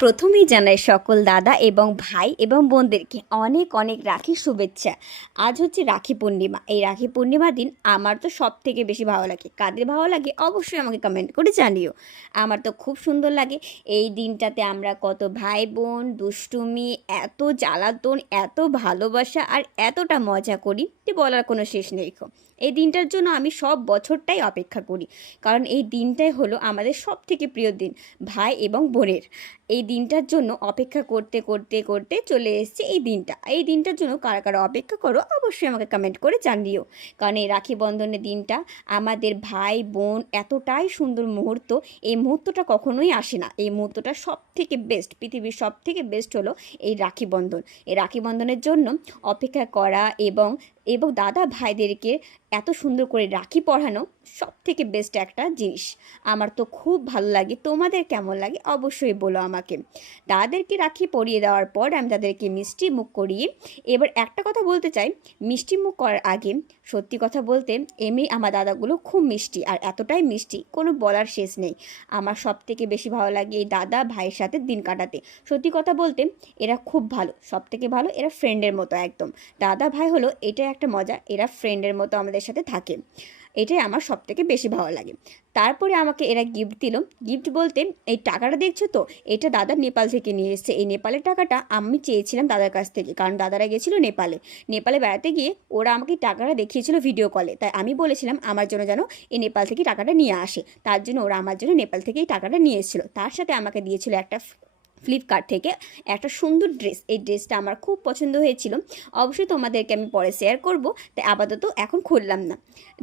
প্রথমেই জানাই সকল দাদা এবং ভাই এবং বোনদেরকে অনেক অনেক রাখির শুভেচ্ছা। আজ হচ্ছে রাখি পূর্ণিমা। এই রাখি পূর্ণিমার দিন আমার তো সব থেকে বেশি ভালো লাগে। কাদের ভালো লাগে অবশ্যই আমাকে কমেন্ট করে জানিও। আমার তো খুব সুন্দর লাগে। এই দিনটাতে আমরা কত ভাই বোন দুষ্টুমি, এত জ্বালাতন, এত ভালোবাসা আর এতটা মজা করি যে বলার কোনো শেষ নেই। এই দিনটার জন্য আমি সব বছরটাই অপেক্ষা করি, কারণ এই দিনটাই হলো আমাদের সব থেকে প্রিয় দিন ভাই এবং বোনের। এই দিনটার জন্য অপেক্ষা করতে করতে করতে চলে এসেছে এই দিনটা। এই দিনটার জন্য কারা কারা অপেক্ষা করো অবশ্যই আমাকে কমেন্ট করে জানিও। কারণ এই রাখি বন্ধনের দিনটা আমাদের ভাই বোন এতটাই সুন্দর মুহূর্ত, এই মুহূর্তটা কখনোই আসে না। এই মুহূর্তটা সব থেকে বেস্ট, পৃথিবীর সব থেকে বেস্ট হলো এই রাখি বন্ধন। এই রাখি বন্ধনের জন্য অপেক্ষা করা এবং এবং দাদা ভাইদেরকে এত সুন্দর করে রাখি পরানো সব থেকে বেস্ট একটা জিনিস। আমার তো খুব ভালো লাগে। তোমাদের কেমন লাগে অবশ্যই বলো আমাকে। দাদাদেরকে রাখি পরিয়ে দেওয়ার পর আমি তাদেরকে মিষ্টি মুখ করিয়ে, এবার একটা কথা বলতে চাই, মিষ্টি মুখ করার আগে সত্যি কথা বলতে এমনি আমার দাদাগুলো খুব মিষ্টি, আর এতটাই মিষ্টি কোনো বলার শেষ নেই। আমার সব থেকে বেশি ভালো লাগে এই দাদা ভাইয়ের সাথে দিন কাটাতে। সত্যি কথা বলতে এরা খুব ভালো, সব থেকে ভালো, এরা ফ্রেন্ডের মতো একদম। দাদা ভাই হলো এটা একটা মজা, এরা ফ্রেন্ডের মতো আমাদের সাথে থাকে, এটাই আমার সব থেকে বেশি ভালো লাগে। তারপরে আমাকে এরা গিফট দিল। গিফট বলতে এই টাকাটা দেখছো তো, এটা দাদা নেপাল থেকে নিয়ে এসেছে। এই নেপালের টাকাটা আমি চেয়েছিলাম দাদার কাছ থেকে, কারণ দাদারা গেছিলো নেপালে। নেপালে বেড়াতে গিয়ে ওরা আমাকে টাকাটা দেখিয়েছিল ভিডিও কলে, তাই আমি বলেছিলাম আমার জন্য যেন এই নেপাল থেকে টাকাটা নিয়ে আসে। তার জন্য ওরা আমার জন্য নেপাল থেকে এই টাকাটা নিয়ে এসেছিলো। তার সাথে আমাকে দিয়েছিল একটা ফ্লিপকার্ট থেকে একটা সুন্দর ড্রেস। এই ড্রেসটা আমার খুব পছন্দ হয়েছিল, অবশ্যই তোমাদেরকে আমি পরে শেয়ার করব, তাই আপাতত এখন খুললাম না।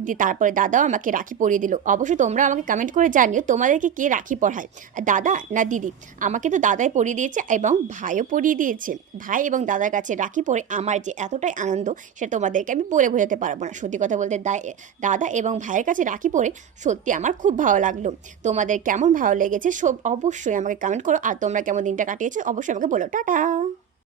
দিয়ে তারপরে দাদাও আমাকে রাখি পরিয়ে দিল। অবশ্যই তোমরা আমাকে কমেন্ট করে জানিও তোমাদেরকে কে রাখি পরায়, দাদা না দিদি। আমাকে তো দাদাই পরিয়ে দিয়েছে এবং ভাইও পরিয়ে দিয়েছে। ভাই এবং দাদার কাছে রাখি পরে আমার যে এতটাই আনন্দ সেটা তোমাদেরকে আমি বলে বোঝাতে পারবো না। সত্যি কথা বলতে দাদা এবং ভাইয়ের কাছে রাখি পরে সত্যি আমার খুব ভালো লাগলো। তোমাদের কেমন ভালো লেগেছে সব অবশ্যই আমাকে কমেন্ট করো, আর তোমরা কেমন দিনটা কাটিয়েছো অবশ্যই আমাকে বলো। টাটা।